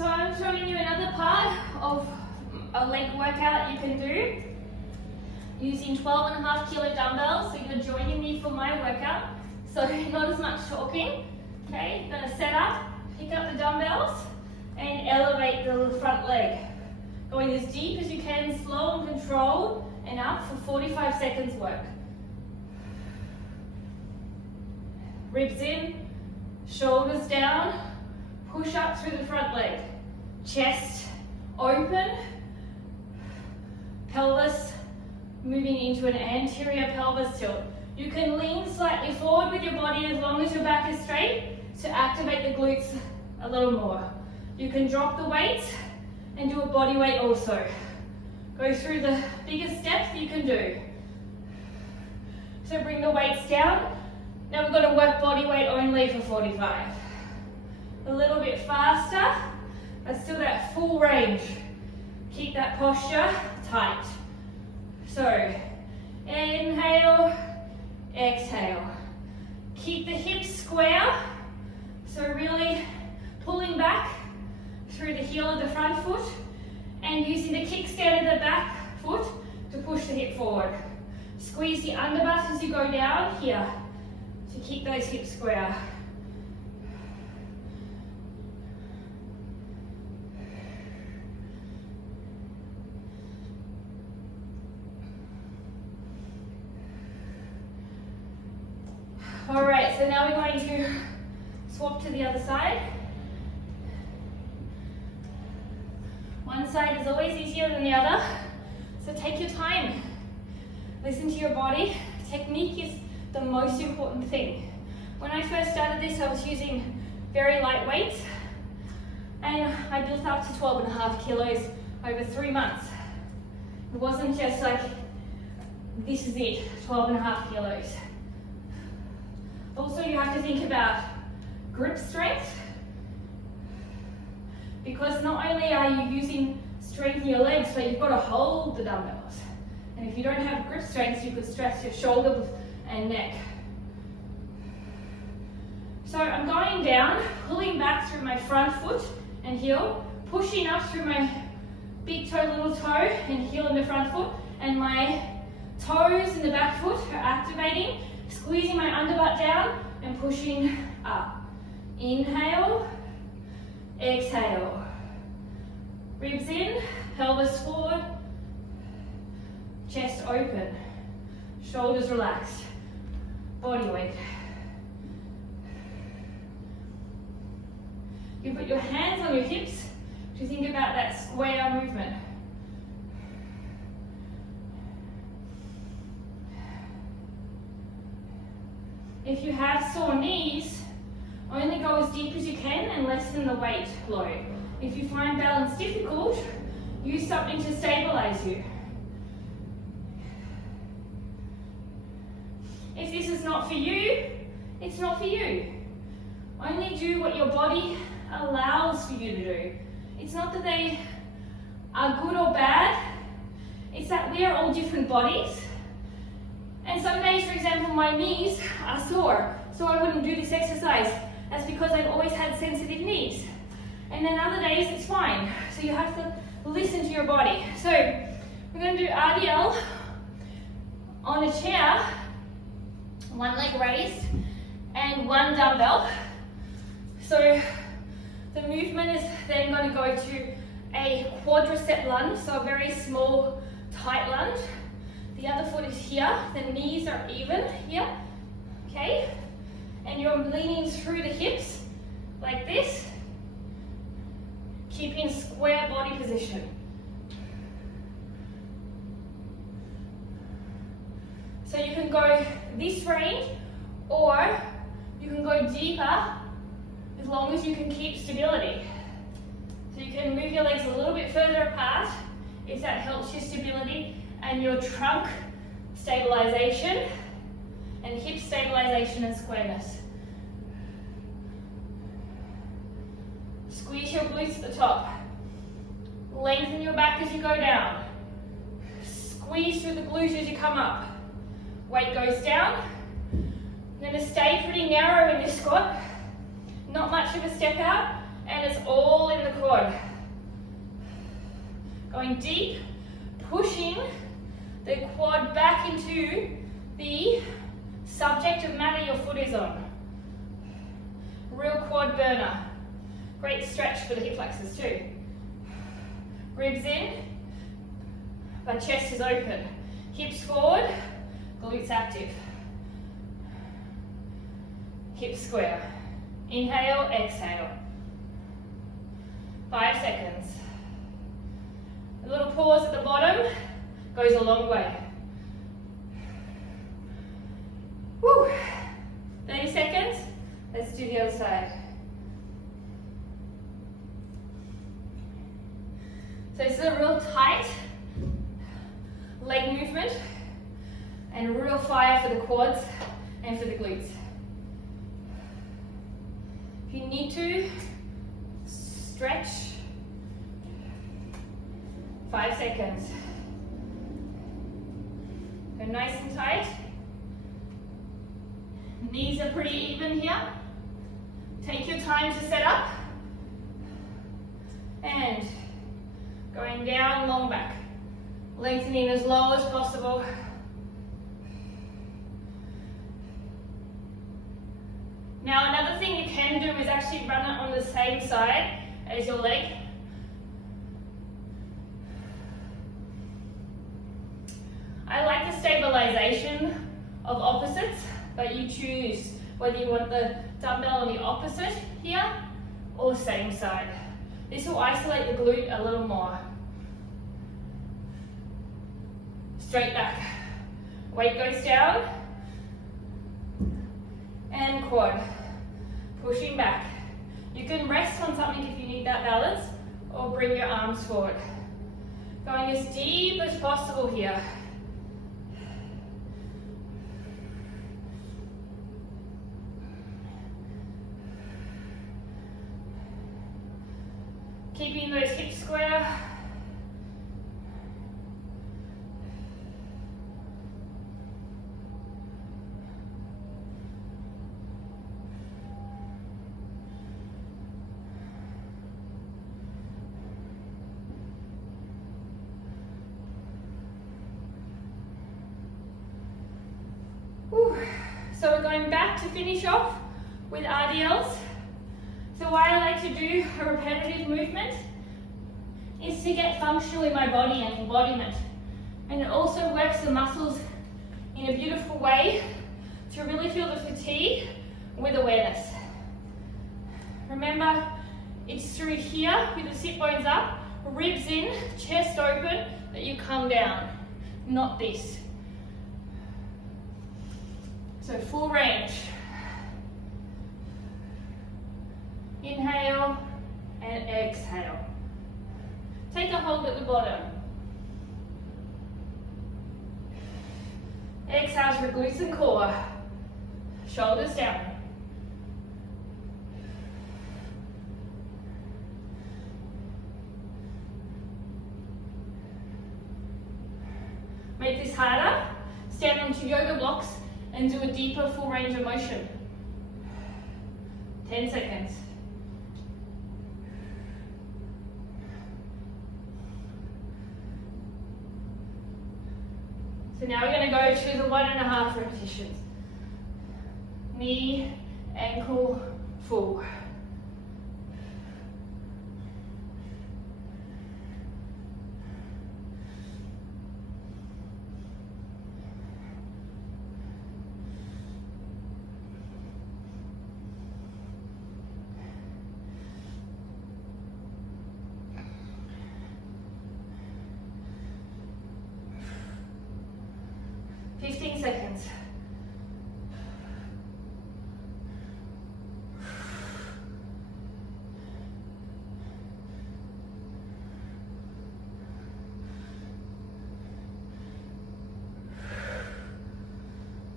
So I'm showing you another part of a leg workout you can do using 12.5 kilo dumbbells. So you're joining me for my workout. So not as much talking. Okay, you're gonna set up, pick up the dumbbells, and elevate the front leg. Going as deep as you can, slow and controlled, and up for 45 seconds work. Ribs in, shoulders down, push up through the front leg. Chest open, pelvis moving into an anterior pelvis tilt. You can lean slightly forward with your body as long as your back is straight to activate the glutes a little more. You can drop the weight and do a body weight also. Go through the biggest steps you can do. So bring the weights down. Now we're going to work body weight only for 45. A little bit faster, but still that full range. Keep that posture tight. So inhale, exhale. Keep the hips square. So really pulling back through the heel of the front foot and using the kickstand of the back foot to push the hip forward. Squeeze the underbutt as you go down here to keep those hips square. All right, so now we're going to swap to the other side. One side is always easier than the other, so take your time. Listen to your body. Technique is the most important thing. When I first started this, I was using very light weights, and I built up to 12.5 kilos over 3 months. It wasn't just like, this is it, 12.5 kilos. Also, you have to think about grip strength, because not only are you using strength in your legs, but you've got to hold the dumbbells. And if you don't have grip strength, you could stress your shoulders and neck. So I'm going down, pulling back through my front foot and heel, pushing up through my big toe, little toe, and heel in the front foot, and my toes in the back foot are activating, squeezing my underbutt down and pushing up. Inhale, exhale. Ribs in, pelvis forward, chest open, shoulders relaxed, body weight. You put your hands on your hips to think about that square movement. If you have sore knees, only go as deep as you can and lessen the weight load. If you find balance difficult, use something to stabilize you. If this is not for you, it's not for you. Only do what your body allows for you to do. It's not that they are good or bad, it's that we are all different bodies. And some days, for example, my knees are sore, so I wouldn't do this exercise. That's because I've always had sensitive knees. And then other days, it's fine. So you have to listen to your body. So we're going to do RDL on a chair, one leg raised, and one dumbbell. So the movement is then going to go to a quadricep lunge, so a very small, tight lunge. The other foot is here, the knees are even here, okay? And you're leaning through the hips like this, keeping square body position. So you can go this range, or you can go deeper as long as you can keep stability. So you can move your legs a little bit further apart if that helps your stability and your trunk stabilization and hip stabilization and squareness. Squeeze your glutes at the top. Lengthen your back as you go down. Squeeze through the glutes as you come up. Weight goes down. You're going to stay pretty narrow in this squat. Not much of a step out, and it's all in the core. quad. Going deep, pushing the quad back into the subject of matter your foot is on. Real quad burner. Great stretch for the hip flexors too. Ribs in, but chest is open. Hips forward, glutes active. Hips square. Inhale, exhale. 5 seconds. A little pause at the bottom goes a long way. Woo. 30 seconds. Let's do the other side. So this is a real tight leg movement and real fire for the quads and for the glutes. If you need to, stretch. 5 seconds. Go nice and tight. Knees are pretty even here. Take your time to set up. And going down, long back. Lengthening as low as possible. Now another thing you can do is actually run it on the same side as your leg. I like the stabilization of opposites, but you choose whether you want the dumbbell on the opposite here or same side. This will isolate the glute a little more. Straight back. Weight goes down. And quad. Pushing back. You can rest on something if you need that balance, or bring your arms forward. Going as deep as possible here. Keeping those hips square. Whew. So we're going back to finish off with RDLs. So why I like to do a repetitive movement is to get functional in my body and embodiment. And it also works the muscles in a beautiful way to really feel the fatigue with awareness. Remember, it's through here with the sit bones up, ribs in, chest open, that you come down, not this. So full range. Inhale and exhale. Take a hold at the bottom. Exhale for glutes and core. Shoulders down. Make this harder. Stand onto yoga blocks and do a deeper full range of motion. 10 seconds. So now we're going to go to the 1.5 repetitions. Knee, ankle, full. Seconds.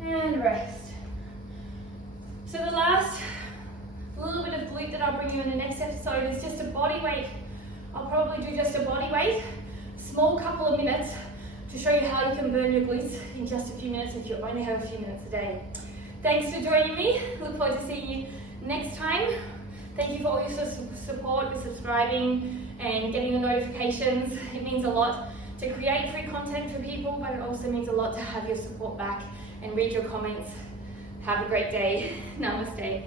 And rest. So the last little bit of glute that I'll bring you in the next episode is just a body weight. I'll probably do just a body weight, small couple of minutes, to show you how you can burn your glutes in just a few minutes if you only have a few minutes a day. Thanks for joining me. Look forward to seeing you next time. Thank you for all your support with subscribing. subscribing and getting the notifications. It means a lot to create free content for people, but it also means a lot to have your support back and read your comments. Have a great day. Namaste.